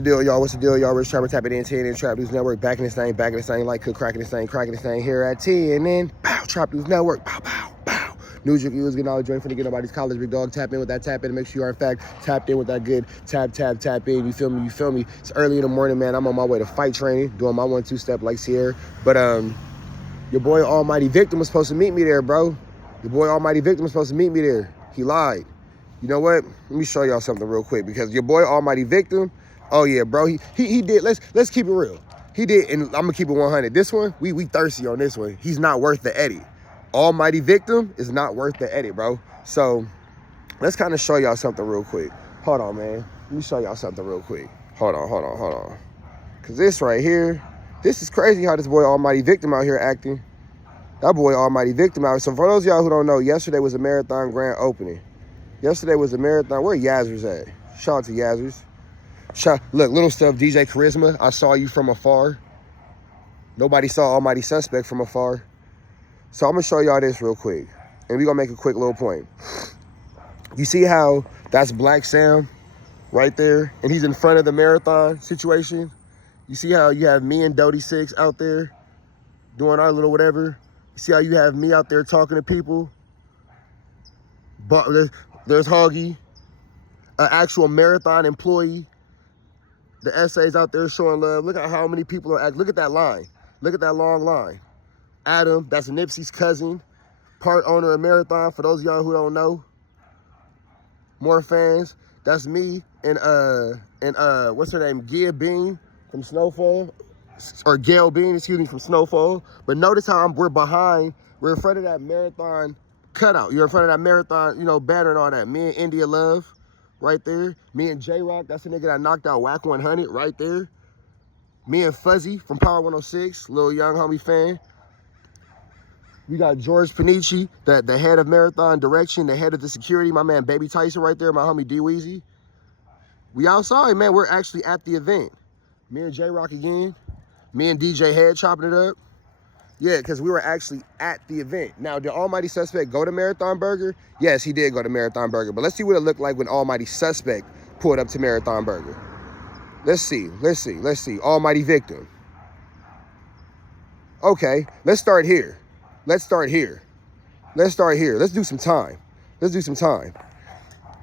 Deal, y'all. What's the deal, y'all? Rich Trapper, tap it in 10 and Trap News Network. Back in this thing, like cook, cracking this thing here at 10. And then, pow, Trap News Network, pow, pow, pow. News reviews, getting all the joint for to get nobody's college, big dog. Tap in with that tap in to make sure you are, in fact, tapped in with that good tap in. You feel me? It's early in the morning, man. I'm on my way to fight training, doing my 1-2 step like Sierra. But, your boy Almighty Victim was supposed to meet me there, bro. Your boy Almighty Victim was supposed to meet me there. He lied. You know what? Let me show y'all something real quick because your boy Almighty Victim, oh yeah, bro, he did. Let's keep it real. He did, and I'm gonna keep it 100. This one, we thirsty on this one. He's not worth the edit. Almighty Victim is not worth the edit, bro. So let's kind of show y'all something real quick. Hold on, man. Let me show y'all something real quick. Hold on. Cause this right here, this is crazy how this boy Almighty Victim out here acting. That boy Almighty Victim out. So for those of y'all who don't know, yesterday was a marathon grand opening. Yesterday was a marathon. Where Yazzers at? Shout out to Yazzers. Look, little stuff, DJ Charisma. I saw you from afar. Nobody saw Almighty Suspect from afar. So I'm going to show y'all this real quick. And we're going to make a quick little point. You see how that's Black Sam right there? And he's in front of the marathon situation. You see how you have me and Dodie 6 out there doing our little whatever? You see how you have me out there talking to people? But there's Hoggy, an actual marathon employee. The essays out there showing love. Look at how many people are. Look at that line. Look at that long line. Adam, that's Nipsey's cousin, part owner of Marathon. For those of y'all who don't know, more fans. That's me and what's her name? Gia Bean from Snowfall, or Gail Bean, excuse me, from Snowfall. But notice how we're behind. We're in front of that marathon cutout. You're in front of that marathon, you know, banner and all that. Me and India Love. Right there. Me and J-Rock, that's the nigga that knocked out Whack 100 right there. Me and Fuzzy from Power 106, little young homie fan. We got George Panici, the head of Marathon Direction, the head of the security, my man Baby Tyson right there, my homie D-Weezy. We outside, man. We're actually at the event. Me and J-Rock again. Me and DJ Head chopping it up. Yeah, because we were actually at the event. Now, did Almighty Suspect go to Marathon Burger? Yes, he did go to Marathon Burger. But let's see what it looked like when Almighty Suspect pulled up to Marathon Burger. Let's see. Almighty Victim. Okay, let's start here. Let's do some time.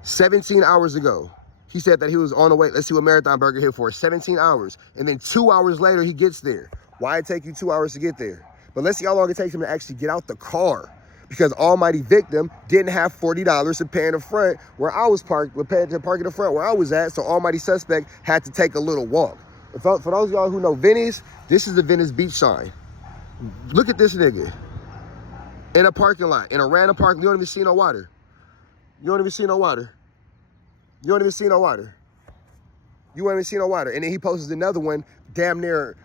17 hours ago, he said that he was on the way. Let's see what Marathon Burger here for. 17 hours. And then 2 hours later, he gets there. Why it take you 2 hours to get there? But let's see how long it takes him to actually get out the car. Because Almighty Victim didn't have $40 to pay in the front where I was parked, to park in the front where I was at. So Almighty Suspect had to take a little walk. For those of y'all who know Venice, this is the Venice Beach sign. Look at this nigga. In a parking lot, in a random parking. You don't even see no water. You won't even see no water. And then he posts another one damn near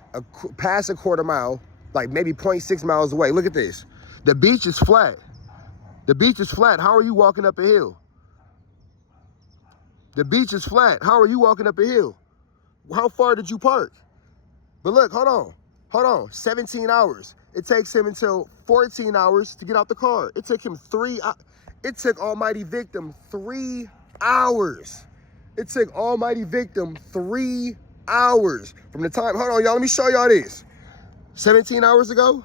past a quarter mile, like maybe 0.6 miles away. Look at this. The beach is flat. How are you walking up a hill? The beach is flat. How are you walking up a hill? How far did you park? But look, hold on. 17 hours. It takes him until 14 hours to get out the car. It took him it took Almighty Victim 3 hours. It took Almighty Victim 3 hours from the time. Hold on, y'all. Let me show y'all this. 17 hours ago,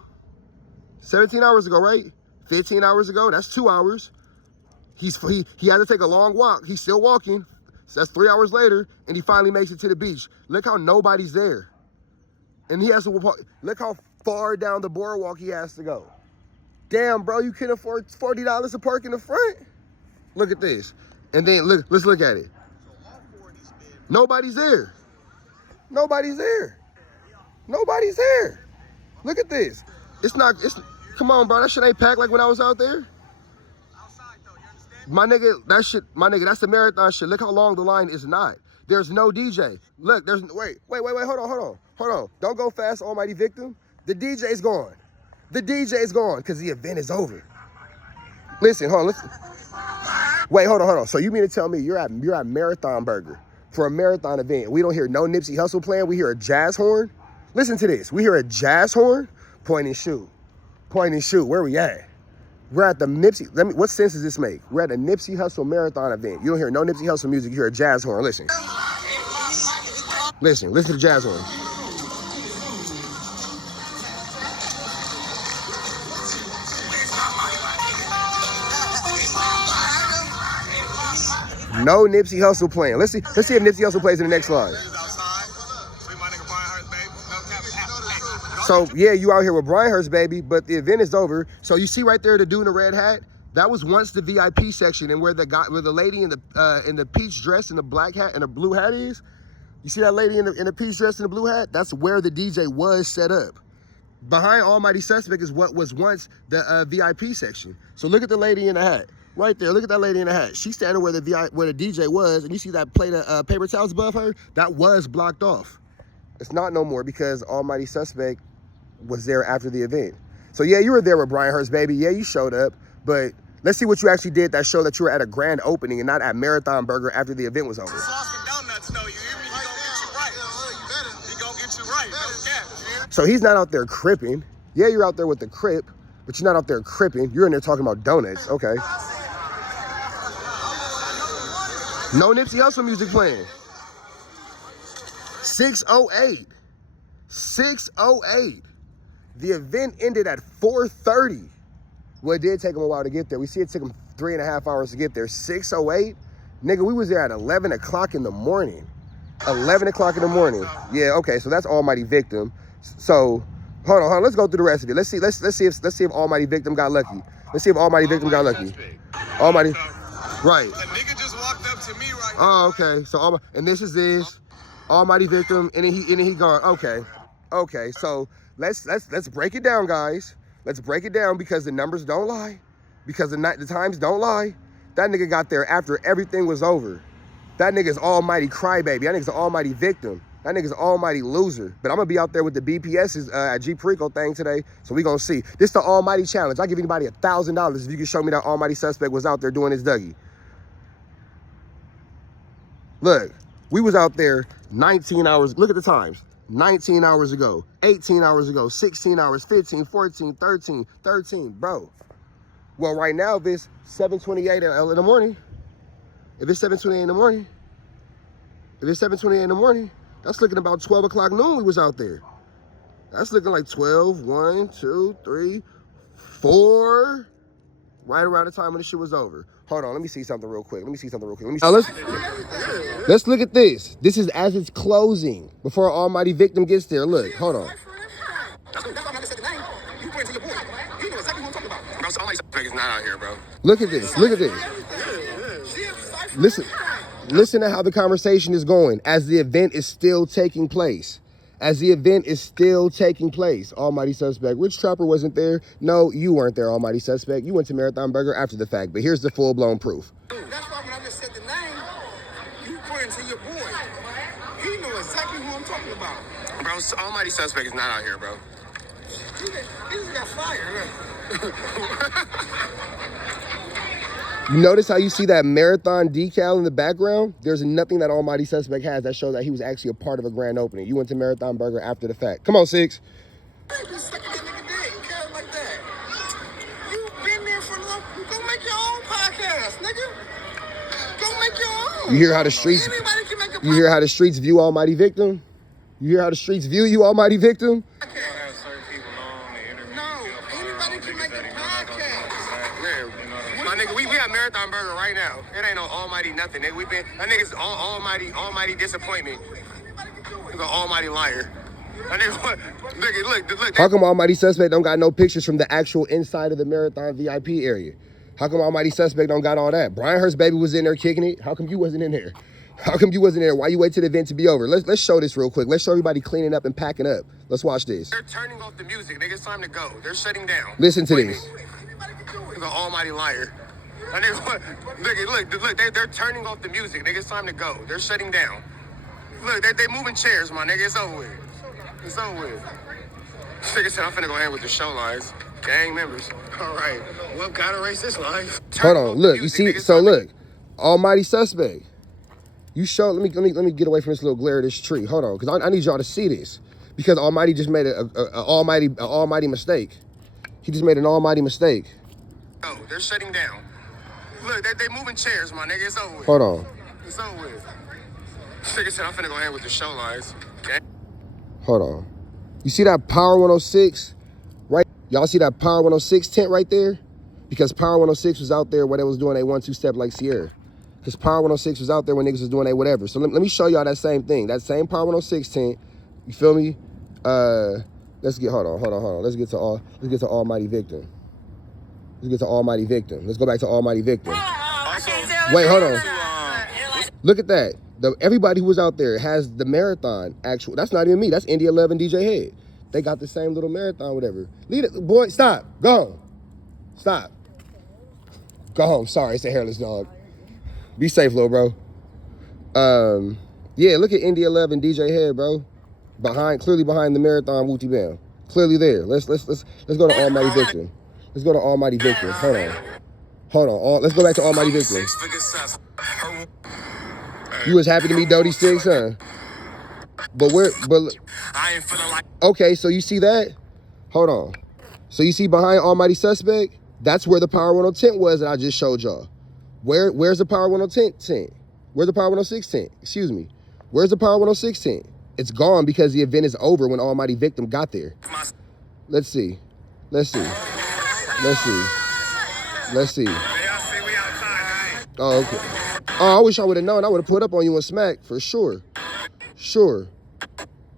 right? 15 hours ago, that's 2 hours. He had to take a long walk. He's still walking. So that's 3 hours later, and he finally makes it to the beach. Look how nobody's there. And he has to, look how far down the boardwalk he has to go. Damn, bro, you can't afford $40 to park in the front? Look at this. And then look, let's look at it. Nobody's there. Look at this. Come on, bro, that shit ain't packed like when I was out there. Outside though, you understand? My nigga, that's the marathon shit. Look how long the line is not. There's no DJ. Look, wait, hold on. Don't go fast, Almighty Victim. The DJ's gone. Because the event is over. Listen, hold on, listen. Wait, hold on. So you mean to tell me you're at Marathon Burger for a marathon event? We don't hear no Nipsey Hussle playing. We hear a jazz horn. Listen to this. We hear a jazz horn. Point and shoot. Where we at? We're at the Nipsey. What sense does this make? We're at a Nipsey Hussle marathon event. You don't hear no Nipsey Hussle music. You hear a jazz horn. Listen. Listen to the jazz horn. No Nipsey Hussle playing. Let's see if Nipsey Hussle plays in the next slide. So yeah, you out here with Brian Hurst, baby, but the event is over. So you see right there the dude in the red hat? That was once the VIP section, and where the lady in the peach dress and the black hat and the blue hat is. You see that lady in the peach dress and the blue hat? That's where the DJ was set up. Behind Almighty Suspect is what was once the VIP section. So look at the lady in the hat. Right there, look at that lady in the hat. She's standing where the DJ was, and you see that plate of paper towels above her? That was blocked off. It's not no more because Almighty Suspect was there after the event. So yeah, you were there with Brian Hurst, baby. Yeah, you showed up, but let's see what you actually did that show that you were at a grand opening and not at Marathon Burger after the event was over. So he's not out there cripping. Yeah, you're out there with the crip, but you're not out there cripping. You're in there talking about donuts. Okay. No Nipsey Hussle music playing. 6:08. 6:08. The event ended at 4:30. Well, it did take him a while to get there. We see it took him 3.5 hours to get there. 6:08. Nigga, we was there at 11 o'clock in the morning. 11 o'clock in the morning. Yeah, okay, so that's Almighty Victim. So, hold on, let's go through the rest of it. Let's see if Almighty Victim got lucky. Let's see if Almighty Victim got lucky. Almighty, right. A nigga just walked up to me right now. Oh, okay. So, and this is this Almighty Victim, and then he gone. Okay. So let's break it down, guys. Let's break it down because the numbers don't lie, because the times don't lie. That nigga got there after everything was over. That nigga's Almighty crybaby. That nigga's Almighty Victim. That nigga's Almighty loser. But I'm gonna be out there with the BPS's at G Perico thing today, so we gonna see. This the Almighty challenge. I give anybody $1,000 if you can show me that Almighty Suspect was out there doing his Dougie. Look, we was out there 19 hours. Look at the times. 19 hours ago, 18 hours ago, 16 hours, 15, 14, 13, bro. Well, right now, if it's 7:28 in the morning, if it's 7:28 in the morning, that's looking about 12 o'clock noon we was out there. That's looking like 12, 1, 2, 3, 4, right around the time when the shit was over. Hold on, let me see something real quick. Now let's look at this. This is as it's closing before Almighty Victim gets there. Look, hold on. Look at this. Listen to how the conversation is going as the event is still taking place. Almighty Suspect. Which Trapper wasn't there? No, you weren't there, Almighty Suspect. You went to Marathon Burger after the fact, but here's the full-blown proof. That's why when I just said the name, you pointing to your boy. He knew exactly who I'm talking about. Bro, Almighty Suspect is not out here, bro. He just got fired. You notice how you see that Marathon decal in the background? There's nothing that Almighty Suspect has that shows that he was actually a part of a grand opening. You went to Marathon Burger after the fact. Come on, Six. You've been there for long. Go make your own podcast, nigga. Go make your own. You hear how the streets? Anybody can make a podcast. You hear how the streets view Almighty Victim? You hear how the streets view you, Almighty Victim? Marathon Burger right now. It ain't no Almighty nothing, nigga. That nigga's Almighty disappointment. He's an Almighty liar. That nigga, look. How come Almighty Suspect don't got no pictures from the actual inside of the Marathon VIP area? How come Almighty Suspect don't got all that? Brian Hurst baby was in there kicking it. How come you wasn't in there? Why you wait till the event to be over? Let's show this real quick. Let's show everybody cleaning up and packing up. Let's watch this. They're turning off the music, nigga. It's time to go. They're shutting down. Listen to this. He's an Almighty liar. Look, they're turning off the music, nigga. It's time to go. They're shutting down. Look, they moving chairs, my nigga. It's over with. Nigga said I'm finna go in with the show lines. Gang members. All right. Well, gotta erase this line. Hold on. Look, you see. So look, Almighty Suspect. You show. Let me get away from this little glare of this tree. Hold on, because I need y'all to see this. Because Almighty just made an almighty mistake. He just made an almighty mistake. Oh, they're shutting down. Look, they moving chairs, my nigga. It's over with. Hold on. It's over with. Nigga said I'm finna go ahead with the show lines. Okay. Hold on. You see that Power 106? Right? Y'all see that Power 106 tent right there? Because Power 106 was out there when they was doing a 1-2 step like Sierra. Because Power 106 was out there when niggas was doing a whatever. So let me show y'all that same thing. That same Power 106 tent. You feel me? Let's get, hold on. Let's get to Almighty Victim. Let's get to Almighty Victim. Let's go back to Almighty Victim. Wait, hold on. Look at that. Everybody who was out there has the marathon actual. That's not even me. That's India 11 DJ Head. They got the same little marathon, whatever. Lead it, boy. Stop. Go home. Stop. Go home. Sorry, it's a hairless dog. Be safe, little bro. Yeah, look at India 11 DJ Head, bro. Clearly behind the marathon Wooty Bam. Clearly there. Let's go to Almighty Victim. Let's go to Almighty Victim. Hold on. Let's go back to Almighty Victim. You was happy to meet Dodie Six, huh? But okay, so you see that? Hold on. So you see behind Almighty Suspect? That's where the Power 110 tent was that I just showed y'all. Where's the Power 110 tent? Where's the Power 106 tent? Excuse me. Where's the Power 106 tent? It's gone because the event is over when Almighty Victim got there. Let's see. Oh, okay. Oh, I wish I would have known. I would have put up on you and smack for sure.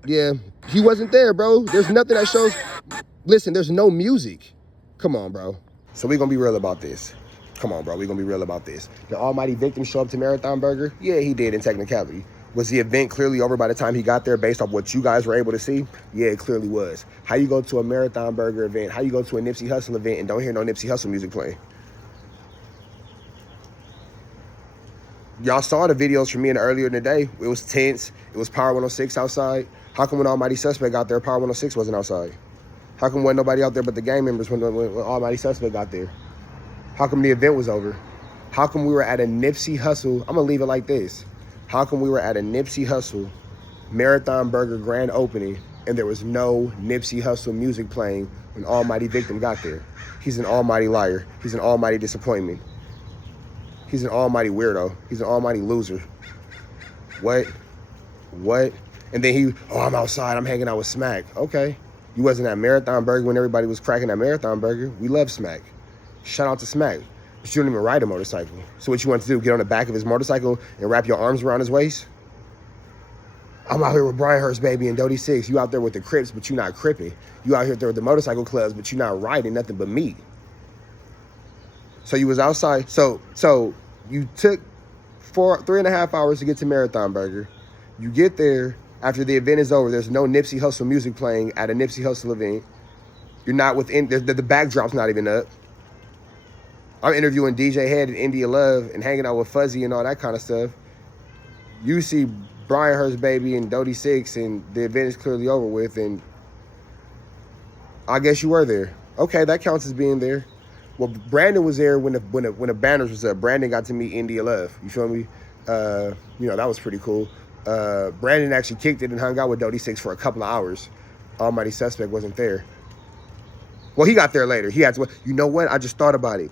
Yeah, he wasn't there, bro. There's nothing that shows. Listen, there's no music. Come on, bro. So we're going to be real about this. Come on, bro. We're going to be real about this. Did Almighty Victim show up to Marathon Burger? Yeah, he did in technicality. Was the event clearly over by the time he got there based off what you guys were able to see? Yeah, it clearly was. How you go to a Marathon Burger event? How you go to a Nipsey Hussle event and don't hear no Nipsey Hussle music playing? Y'all saw the videos from me earlier in the day. It was tense. It was Power 106 outside. How come when Almighty Suspect got there, Power 106 wasn't outside? How come wasn't nobody out there but the gang members when Almighty Suspect got there? How come the event was over? How come we were at a Nipsey Hussle? I'm going to leave it like this. How come we were at a Nipsey Hussle Marathon Burger grand opening and there was no Nipsey Hussle music playing when Almighty Victim got there? He's an almighty liar. He's an almighty disappointment. He's an almighty weirdo. He's an almighty loser. What? And then I'm outside. I'm hanging out with Smack. Okay. You wasn't at Marathon Burger when everybody was cracking that Marathon Burger. We love Smack. Shout out to Smack. But you don't even ride a motorcycle. So what you want to do, get on the back of his motorcycle and wrap your arms around his waist? I'm out here with Brian Hurst, baby, and Dodie Six. You out there with the Crips, but you not cripping. You out here with the motorcycle clubs, but you not riding nothing but meat. So you was outside. So you took 3.5 hours to get to Marathon Burger. You get there after the event is over. There's no Nipsey Hussle music playing at a Nipsey Hussle event. You're not within, the backdrop's not even up. I'm interviewing DJ Head and India Love and hanging out with Fuzzy and all that kind of stuff. You see Brian Hurst, baby, and Dodie Six, and the event is clearly over with, and I guess you were there. Okay, that counts as being there. Well, Brandon was there when the banners was up. Brandon got to meet India Love. You feel me? That was pretty cool. Brandon actually kicked it and hung out with Dodie Six for a couple of hours. Almighty Suspect wasn't there. Well, he got there later. He had to. You know what? I just thought about it.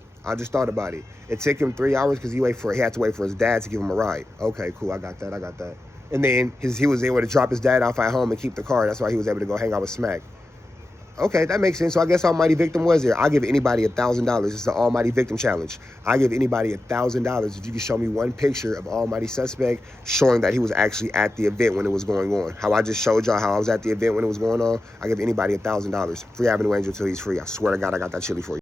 It took him 3 hours because he had to wait for his dad to give him a ride. Okay, cool. I got that. And then he was able to drop his dad off at home and keep the car. That's why he was able to go hang out with Smack. Okay, that makes sense. So I guess Almighty Victim was there. I'll give anybody $1,000. It's the Almighty Victim Challenge. I give anybody $1,000 if you can show me one picture of Almighty Suspect showing that he was actually at the event when it was going on. How I just showed y'all how I was at the event when it was going on. I give anybody $1,000. Free Avenue Angel till he's free. I swear to God, I got that chili for you.